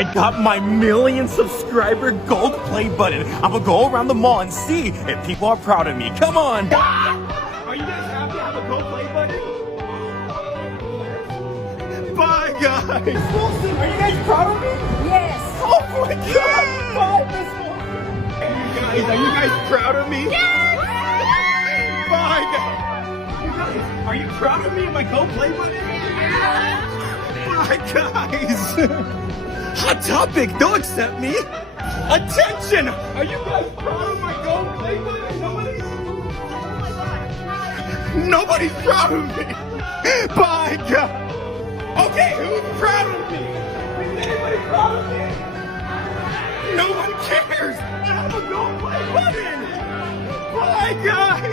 I got my million subscriber gold play button. I'm gonna go around the mall and see if people are proud of me. Come on. Are you guys happy I have a gold play button? Bye, guys. Wilson, are you guys proud of me? Yes. Oh my God. Bye, Miss Wilson. Hey, you guys, are you guys proud of me? Yes. Bye, guys. You guys, are you proud of me and my gold play button? Bye, guys. Hot Topic, they'll accept me. Attention! Are you guys proud of my gold play button? Nobody's proud of me. Bye, guys. Okay, who's proud of me? Is anybody proud of me? No one cares. I have a gold play button. Bye, guys.